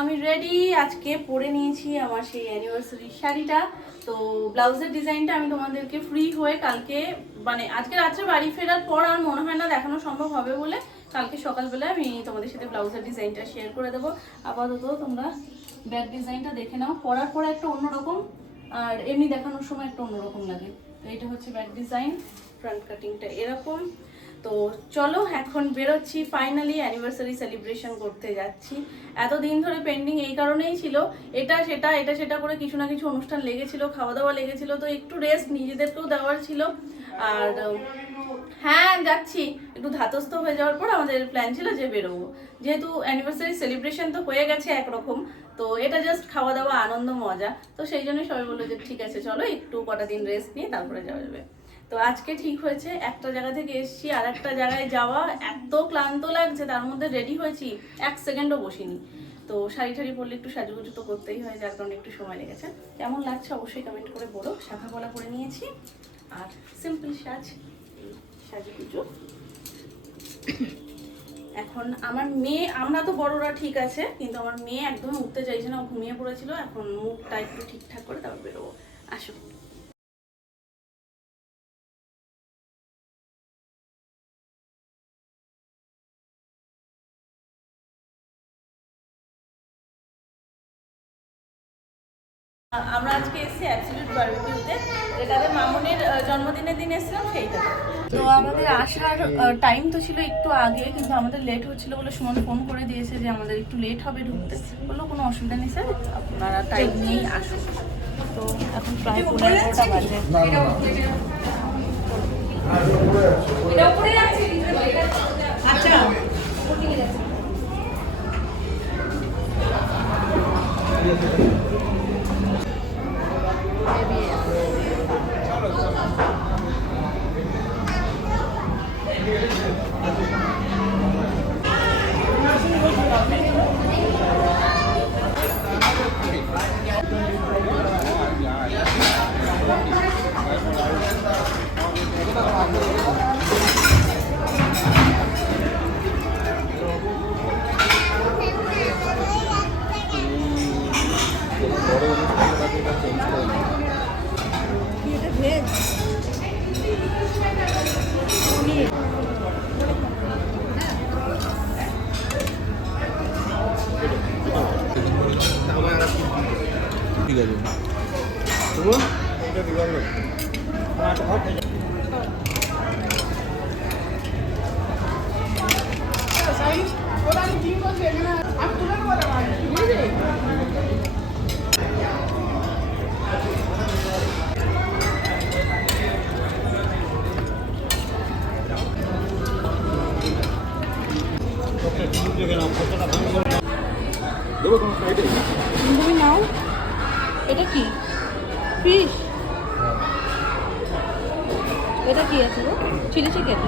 আমি রেডি। আজকে পরে নিয়েছি আমার সেই অ্যানিভার্সারি শাড়িটা। তো ব্লাউজের ডিজাইনটা আমি তোমাদেরকে ফ্রি হয়ে কালকে মানে আজকে রাত্রে বাড়ি ফেরার পর আর মনে হয় না দেখানো সম্ভব হবে বলে কালকে সকালবেলা আমি তোমাদের সাথে ব্লাউজের ডিজাইনটা শেয়ার করে দেবো। আপাতত তোমরা ব্যাক ডিজাইনটা দেখে নাও। পরার পরে একটা অন্যরকম আর এমনি দেখানোর সময় একটা অন্যরকম লাগে। তো এটা হচ্ছে ব্যাক ডিজাইন, ফ্রন্ট কাটিংটা এরকম। তো চলো এখন বেরোচ্ছি, ফাইনালি অ্যানিভার্সারি সেলিব্রেশন করতে যাচ্ছি। এতদিন ধরে পেন্ডিং এই কারণেই ছিল, এটা সেটা করে কিছু না কিছু অনুষ্ঠান লেগেছিল, খাওয়া দাওয়া লেগেছিল, তো একটু রেস্ট নিজেদেরকেও দেওয়ার ছিল। আর হ্যাঁ যাচ্ছি, একটু ধাতস্থ হয়ে যাওয়ার পর আমাদের প্ল্যান ছিল যে বেরোবো। যেহেতু অ্যানিভার্সারি সেলিব্রেশন তো হয়ে গেছে একরকম, তো এটা জাস্ট খাওয়া দাওয়া আনন্দ মজা, তো সেই জন্যই সবাই বললো যে ঠিক আছে চলো একটু কটা দিন রেস্ট নিয়ে তারপরে যাওয়া যাবে। তো আজকে ঠিক হয়েছে, একটা জায়গা থেকে এসেছি আর একটা জায়গায় যাওয়া, এত ক্লান্ত লাগছে, তার মধ্যে রেডি হয়েছি 1 সেকেন্ডও বসিনি। তো শাড়ি ঠাড়ি পরলে একটু সাজুগুজু তো করতেই হয়, যার কারণে একটু সময় লেগেছে। কেমন লাগছে অবশ্যই কমেন্ট করে বলো। শাখা গলা পরে নিয়েছি আর সিম্পল সাজুগুজু। এখন আমার মেয়ে, আমরা তো বড়রা ঠিক আছে, কিন্তু আমার মেয়ে একদম উঠতে চাইছে না, ঘুমিয়ে পড়েছিল। এখন মুখটা একটু ঠিকঠাক করে তারপর বেরোবো। আসো। আমরা আজকে এসেছি অ্যাবসলিউট বারবিকিউতে, যেটাতে মামুনের জন্মদিনের দিন এসেছিলাম সেইটা। তো আমাদের আসার টাইম তো ছিল একটু আগে, কিন্তু আমাদের লেট হচ্ছিল বলে সুমন ফোন করে দিয়েছে যে আমাদের একটু লেট হবে ঢুকতে। বললো কোনো অসুবিধা নেই স্যার, আপনারা টাইম নিয়েই আসুন। তো এখন প্রায় 11টা বাজে। আচ্ছা ঠিক আছে। তুমি নাও। এটা কি ফিশ? এটা কি আছে গো? Chilli chicken?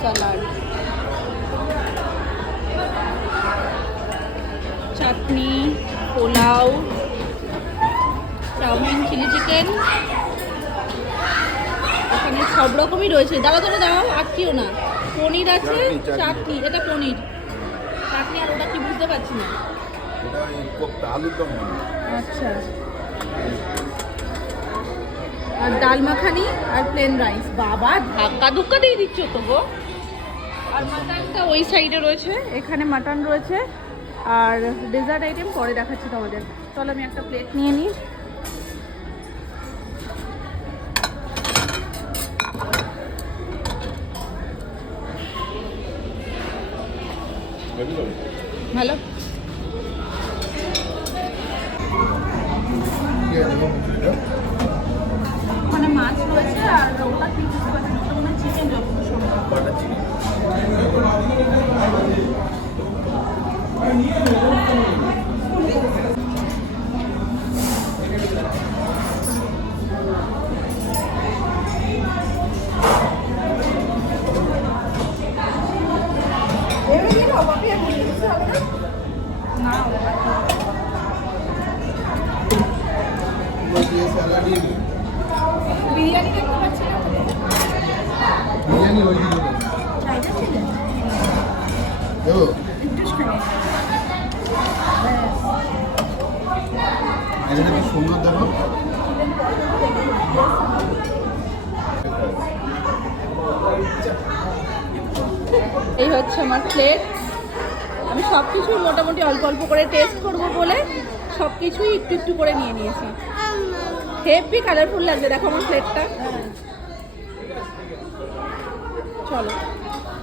Salad, chutney, pulao, chowmein, chilli chicken, এখানে সব রকমই রয়েছে। দাঁড়াও দাঁড়াও দাঁড়াও, আটকিও না। পনির আছে, চাটনি, এটা পনির চাটনি, আর ওটা কি বুঝতে পারছি না। আচ্ছা, আর ডাল মাখানি আর প্লেন রাইস। বাবা ধাক্কা ধুক্কা দিয়ে দিচ্ছ তো গো। আর মাটনটা ওই সাইডে রয়েছে, এখানে মাটন রয়েছে। আর ডেজার্ট আইটেম পরে দেখাচ্ছি তোমাদের। চলো আমি একটা প্লেট নিয়ে নিই। ভালো ওখানে মাছ রয়েছে আর ওটা কি বুঝতে পারছি না, ওটা মনে হয় চিকেন যতক্ষণ সম্ভব। বিরিয়ানি দেখতে পাচ্ছি না, বিরিয়ানি ওই দিকে একটুখানি। এটা কি সুন্দর দেখো। এই হচ্ছে আমার প্লেট। আমি সব কিছুই মোটামুটি অল্প অল্প করে টেস্ট করব বলে সব কিছুই একটু একটু করে নিয়ে নিয়েছি। হেভি কালারফুল লাগবে দেখো আমার প্লেটটা। চলো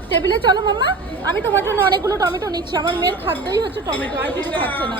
টেবিলে চলো মাম্মা, আমি তোমার জন্য অনেকগুলো টমেটো নিচ্ছি। আমার মেয়ের খাদ্যই হচ্ছে টমেটো, আর কিছু খাচ্ছে না।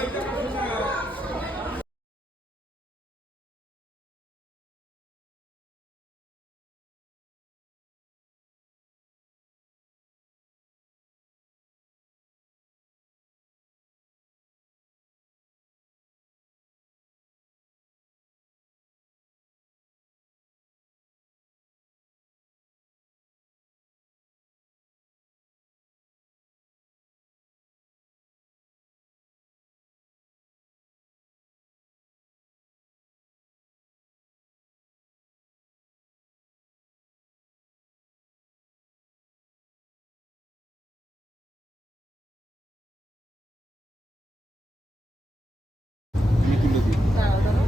দাঁড়াও দাঁড়াও।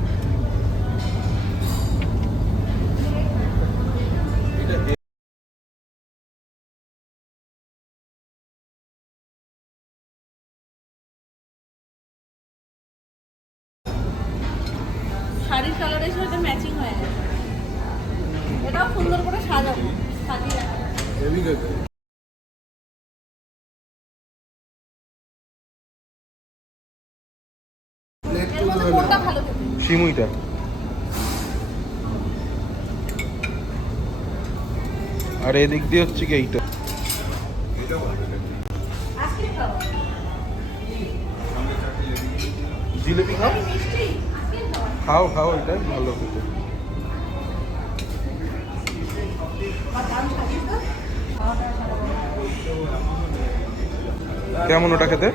শাড়ির কালারের সাথে ম্যাচিং হয়ে গেছে। এটাও সুন্দর করে সাজাবো, সাজিয়ে রাখবো। হেভি গেছে। এর মধ্যে কোনটা ভালো খেতে? শিমুইটা। আর এদিক দিয়ে হচ্ছে কি এইটা। আজকে খাও। জিলেপি খাও, মিষ্টি আজকে খাও। খাও খাও, এটা ভালো খেতে। কেমন ওটা খেতে?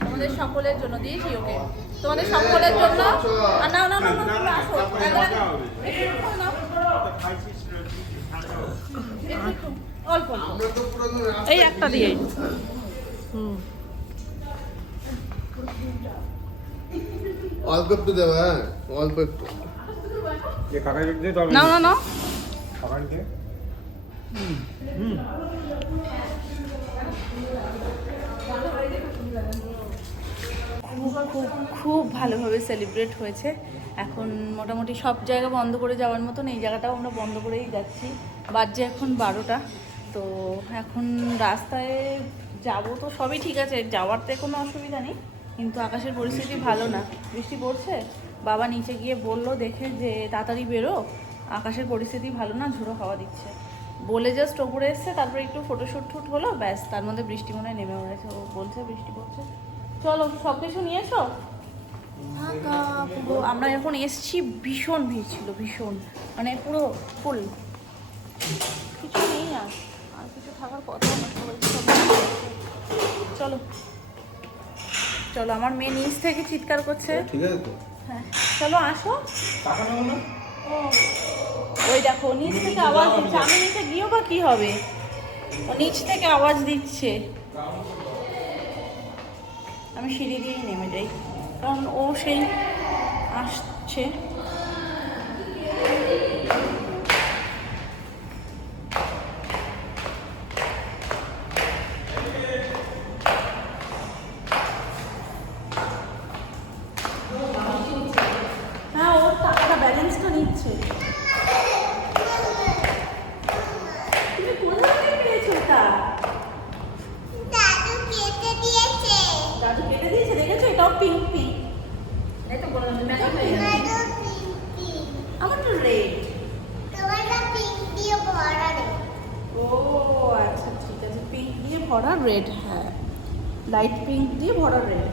তোমাদের সকলের জন্য দিয়েছি ওকে, তোমাদের সকলের জন্য। আর নাও নাও নাও নাও, আসো অল্প এই একটা দিয়ে। অল্প একটু দেবো, হ্যাঁ অল্প একটু। নাও নাও নাও। খুব খুব ভালোভাবে সেলিব্রেট হয়েছে। এখন মোটামুটি সব জায়গা বন্ধ করে যাওয়ার মতন এই জায়গাটাও আমরা বন্ধ করেই যাচ্ছি। বাজছে এখন 12টা। তো এখন রাস্তায় যাব তো সবই ঠিক আছে, যাওয়ারতে কোনো অসুবিধা নেই, কিন্তু আকাশের পরিস্থিতি ভালো না, বৃষ্টি পড়ছে। বাবা নিচে গিয়ে বললো দেখে যে তাড়াতাড়ি বেরো, আকাশের পরিস্থিতি ভালো না, ঝোড়ো হাওয়া দিচ্ছে বলে জাস্ট ওপরে এসছে। তারপরে একটু ফটোশ্যুট টুট হলো, ব্যাস তার মধ্যে বৃষ্টি মনে হয় নেমেও গেছে। ও বলছে বৃষ্টি পড়ছে। চলো সব কিছু নিয়ে এসো। ফাঁকা পুরো। আমরা যখন এসছি ভীষণ ভিড় ছিল, ভীষণ, মানে পুরো ফুল। কিছু নেই আর, আর কিছু থাকার কথা না। চলো চলো, আমার মেয়ে নিচ থেকে চিৎকার করছে। ঠিক আছে তো? হ্যাঁ চলো আসো। ও ওই দেখো নিচ থেকে আওয়াজ দিচ্ছে, আমি নিচে গিয়েও বা কি হবে, ও নিচ থেকে আওয়াজ দিচ্ছে। আমি সিঁড়ি দিয়েই নেমে যাই, কারণ ও সেই আসছে। রেড। তোমারটা পিঙ্ক দিয়ে ভরা রে। ও আচ্ছা ঠিক আছে, পিঙ্ক দিয়ে ভরা রেড, হ্যাঁ লাইট পিঙ্ক দিয়ে ভরা রেড।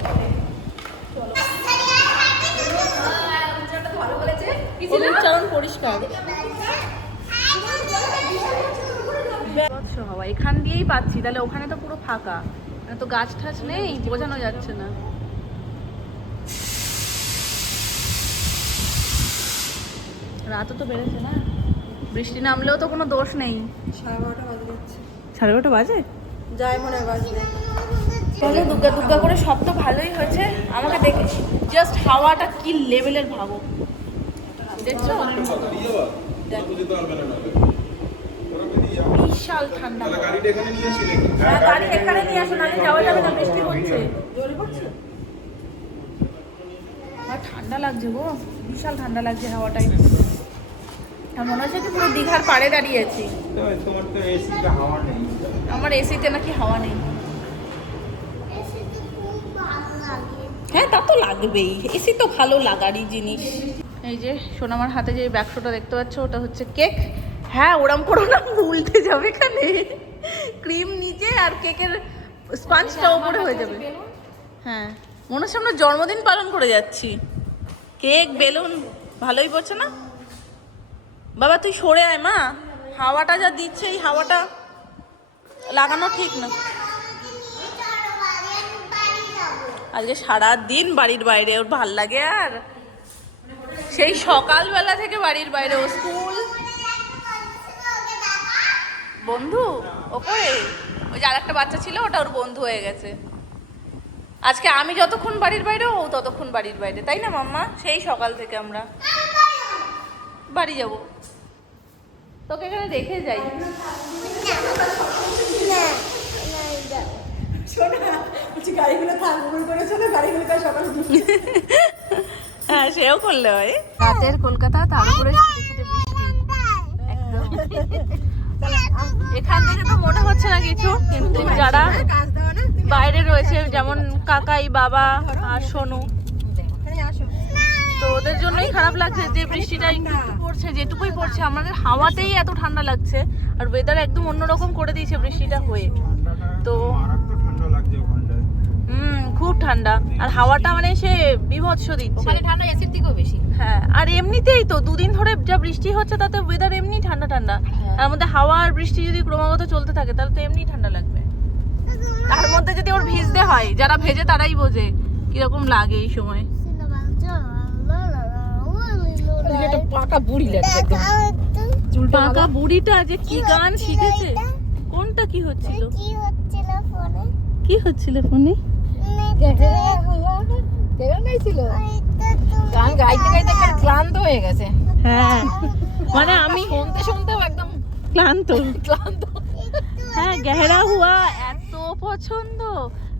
ভালো বলেছে কি ছিল উচ্চারণ পরিষ্কার। হওয়া এখান দিয়েই পাচ্ছি, তাহলে ওখানে তো পুরো ফাঁকা, মানে তো গাছ ঠাছ নেই, বোঝানো যাচ্ছে না। রাতও তো বেড়েছে না, বৃষ্টি নামলেও তো কোনো দোষ নেই। 12:30 বাজে যাচ্ছে, 12:30 বাজে যায় মনে হয় বাজবে। তাহলে দুর্গা দুর্গা করে সব তো ভালোই হয়েছে। আমাকে দেখে জাস্ট হাওয়াটা কি লেভেলের ভাবো, দেখছো বিশাল ঠান্ডা। হ্যাঁ গাড়ি এখানে নিয়ে আসো, নাহলে যাওয়া যাবে না, বৃষ্টি হচ্ছে, জোরে পড়ছে। আর ঠান্ডা লাগছে গো, বিশাল ঠান্ডা লাগছে হাওয়াটাই। আর মনে হচ্ছে কি পুরো দীঘার পাড়ে দাঁড়িয়ে আছি। তোমার তো এসিতে হাওয়া নেই। আমার এসিতে নাকি হাওয়া নেই। এসিতে খুব ভালো লাগে। হ্যাঁ তা তো লাগবেই, এসি তো ভালো লাগারই জিনিস। এই যে সোনামার হাতে যে বাক্সটা দেখতে পাচ্ছ, ওটা হচ্ছে কেক। হ্যাঁ ওরম করো না, উল্টে যাবে এখানে, ক্রিম নিচে আর কেকের স্পঞ্জটা উপরে হয়ে যাবে। হ্যাঁ মনে হচ্ছে আমরা জন্মদিন পালন করে যাচ্ছি। কেক বেলুন ভালোই পড়ছে না বাবা, তুই সরে আয় মা, হাওয়াটা যা দিচ্ছে এই হাওয়াটা লাগানো ঠিক না। আজকে সারা দিন বাড়ির বাইরে, ওর ভাল লাগে আর সেই সকালবেলা থেকে বাড়ির বাইরে। ও স্কুল বন্ধু ওপরে, ওই যে আরেকটা বাচ্চা ছিল ওটা ওর বন্ধু হয়ে গেছে। আজকে আমি যতক্ষণ বাড়ির বাইরে ও ততক্ষণ বাড়ির বাইরে, তাই না মাম্মা? সেই সকাল থেকে আমরা বাড়ি যাব, তোকে এখানে রেখে যাই। হ্যাঁ সেও করলে হয়। রাতের কলকাতা, তার উপরে ছিটে ছিটে বৃষ্টি একদম। এখান থেকে তো মনে হচ্ছে না কিছু, কিন্তু যারা বাইরে রয়েছে যেমন কাকাই, বাবা আর সোনু, তো ওদের জন্যই খারাপ লাগছে যে বৃষ্টিটা একটু পড়ছে, যেটুকুই পড়ছে। আমাদের হাওয়াতেই এত ঠান্ডা লাগছে, আর ওয়েদার একদম অন্যরকম করে দিয়েছে বৃষ্টিটা হয়ে। তো খুব ঠান্ডা, আর হাওয়াটা মানে সে বিভৎস দিচ্ছে। ওখানে ঠান্ডা এসির থেকেও বেশি। হ্যাঁ আর এমনিতেই তো দুদিন ধরে যা বৃষ্টি হচ্ছে, তাতে ওয়েদার এমনি ঠান্ডা ঠান্ডা। তার মধ্যে হাওয়া আর বৃষ্টি যদি ক্রমাগত চলতে থাকে, তাহলে তো এমনি ঠান্ডা লাগবে। তার মধ্যে যদি ওর ভিজতে হয়, যারা ভেজে তারাই বোঝে কিরকম লাগে এই সময়। পাকা বুড়ি লাগছে একদম। পাকা বুড়িটা যে কি গান শিখেছে, কোনটা কি হচ্ছিল, কি হচ্ছিল ফোনে? কি হচ্ছিল ফোনে? গান গাইতে গাইতে একবার ক্লান্ত হয়ে গেছে। হ্যাঁ মানে আমি শুনতে শুনতেও একদম ক্লান্ত। ক্লান্ত। হ্যাঁ গেহরা হুয়া এত পছন্দ,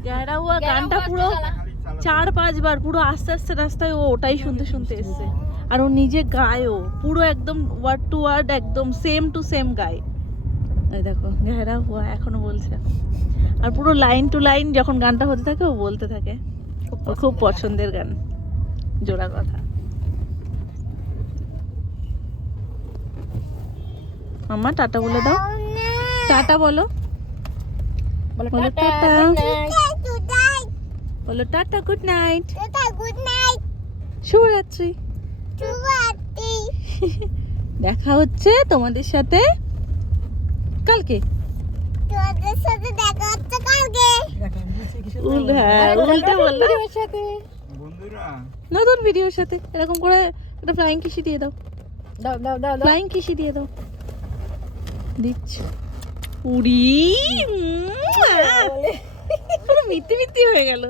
গেহরা হুয়া গানটা পুরো 4-5 বার পুরো আস্তে আস্তে রাস্তায় ও ওটাই শুনতে শুনতে এসছে। আর ও নিজে গায়ও পুরো একদম ওয়ার্ড টু ওয়ার্ড, একদম সেম টু সেম গায়। এই দেখো গেহরা হুয়া এখনো বলছে, আর পুরো লাইন টু লাইন যখন গানটা হতে থাকে ও বলতে থাকে। ওর খুব পছন্দের গান, জোড়া কথা। মাম্মা টাটা বলে দাও, টাটা বলো, বলো টাটা, বলো tata, good night, good night. শুভরাত্রি। শুভরাত্রি। দেখা হচ্ছে তোমাদের সাথে কালকে। তোমাদের সাথে দেখা হচ্ছে কালকে। হ্যাঁ উল্টে বললো, বন্ধুরা নতুন ভিডিওর সাথে। এরকম করে একটা ফ্লাইং কিসি দিয়ে দাও, দাও দাও দাও দাও। ফ্লাইং কিসি দিয়ে দাও, দিচ্ছ। উড়ি পুরো মিথ্যে মিথ্যে হয়ে গেল।